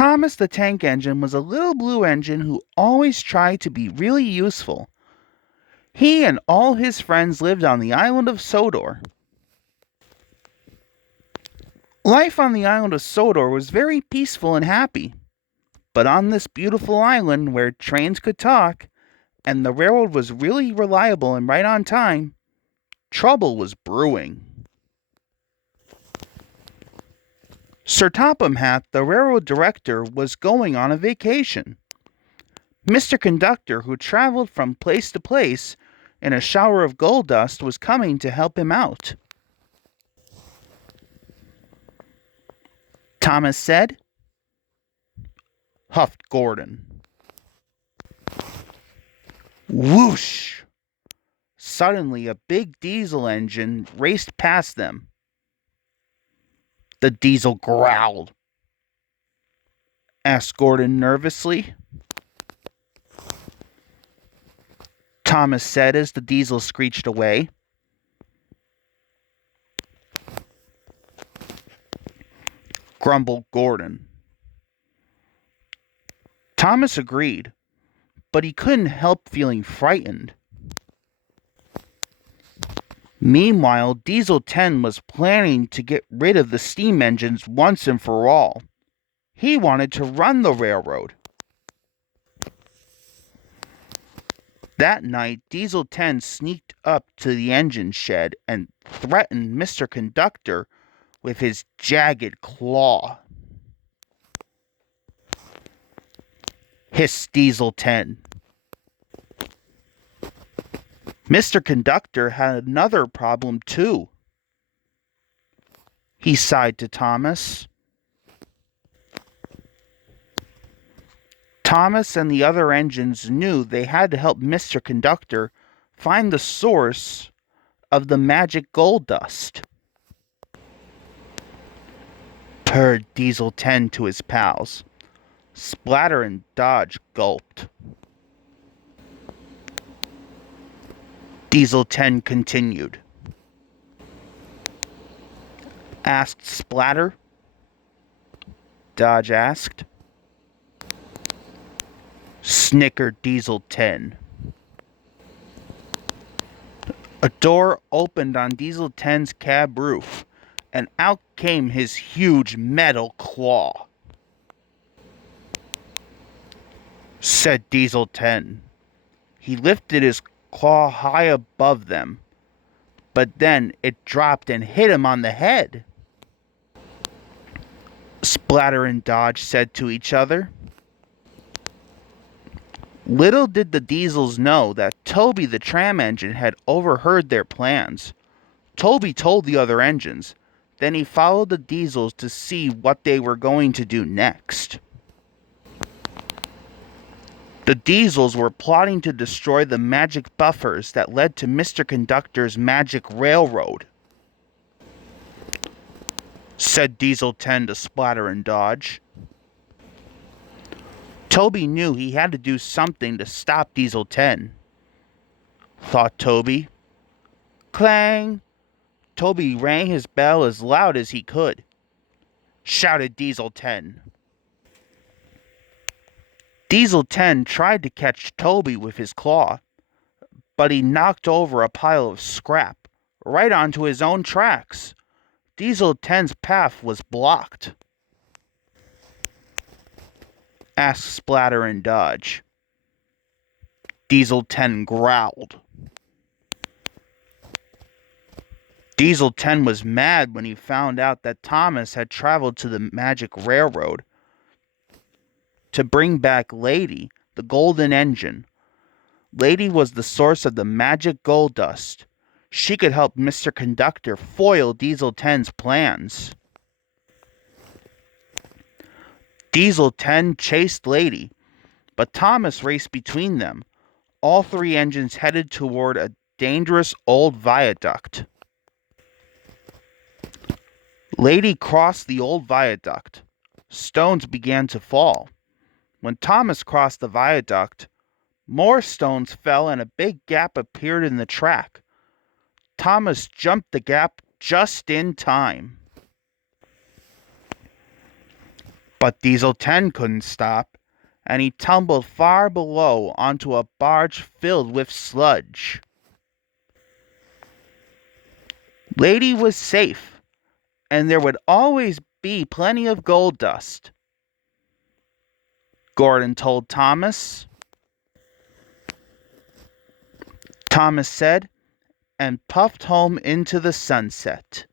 Thomas the Tank Engine was a little blue engine who always tried to be really useful. He and all his friends lived on the island of Sodor. Life on the island of Sodor was very peaceful and happy. But on this beautiful island where trains could talk and the railroad was really reliable and right on time, trouble was brewing. Sir Topham Hatt, the railroad director, was going on a vacation. Mr. Conductor, who traveled from place to place in a shower of gold dust, was coming to help him out. Thomas said, huffed Gordon. Whoosh! Suddenly, a big diesel engine raced past them. The diesel growled, asked Gordon nervously. Thomas said as the diesel screeched away. Grumbled Gordon. Thomas agreed, but he couldn't help feeling frightened. Meanwhile, Diesel 10 was planning to get rid of the steam engines once and for all. He wanted to run the railroad. That night, Diesel 10 sneaked up to the engine shed and threatened Mr. Conductor with his jagged claw. Hissed Diesel 10. Mr. Conductor had another problem too. He sighed to Thomas. Thomas and the other engines knew they had to help Mr. Conductor find the source of the magic gold dust. Purred Diesel 10 to his pals. Splatter and Dodge gulped. Diesel 10 continued. Asked Splatter. Dodge asked. Snickered Diesel 10. A door opened on Diesel 10's cab roof, and out came his huge metal claw. Said Diesel 10. He lifted his claw high above them, but then it dropped and hit him on the head. Splatter and Dodge said to each other. Little did the Diesels know that Toby the tram engine had overheard their plans. Toby told the other engines. Then he followed the Diesels to see what they were going to do next. The Diesels were plotting to destroy the magic buffers that led to Mr. Conductor's magic railroad. Said Diesel 10 to Splatter and Dodge. Toby knew he had to do something to stop Diesel 10. Thought Toby. Clang! Toby rang his bell as loud as he could. Shouted Diesel 10. Diesel 10 tried to catch Toby with his claw, but he knocked over a pile of scrap right onto his own tracks. Diesel 10's path was blocked. Asked Splatter and Dodge. Diesel 10 growled. Diesel 10 was mad when he found out that Thomas had traveled to the magic railroad to bring back Lady, the golden engine. Lady was the source of the magic gold dust. She could help Mr. Conductor foil Diesel 10's plans. Diesel 10 chased Lady, but Thomas raced between them. All three engines headed toward a dangerous old viaduct. Lady crossed the old viaduct. Stones began to fall. When Thomas crossed the viaduct, more stones fell and a big gap appeared in the track. Thomas jumped the gap just in time. But Diesel 10 couldn't stop, and he tumbled far below onto a barge filled with sludge. Lady was safe, and there would always be plenty of gold dust, Gordon told Thomas. Thomas said, and puffed home into the sunset.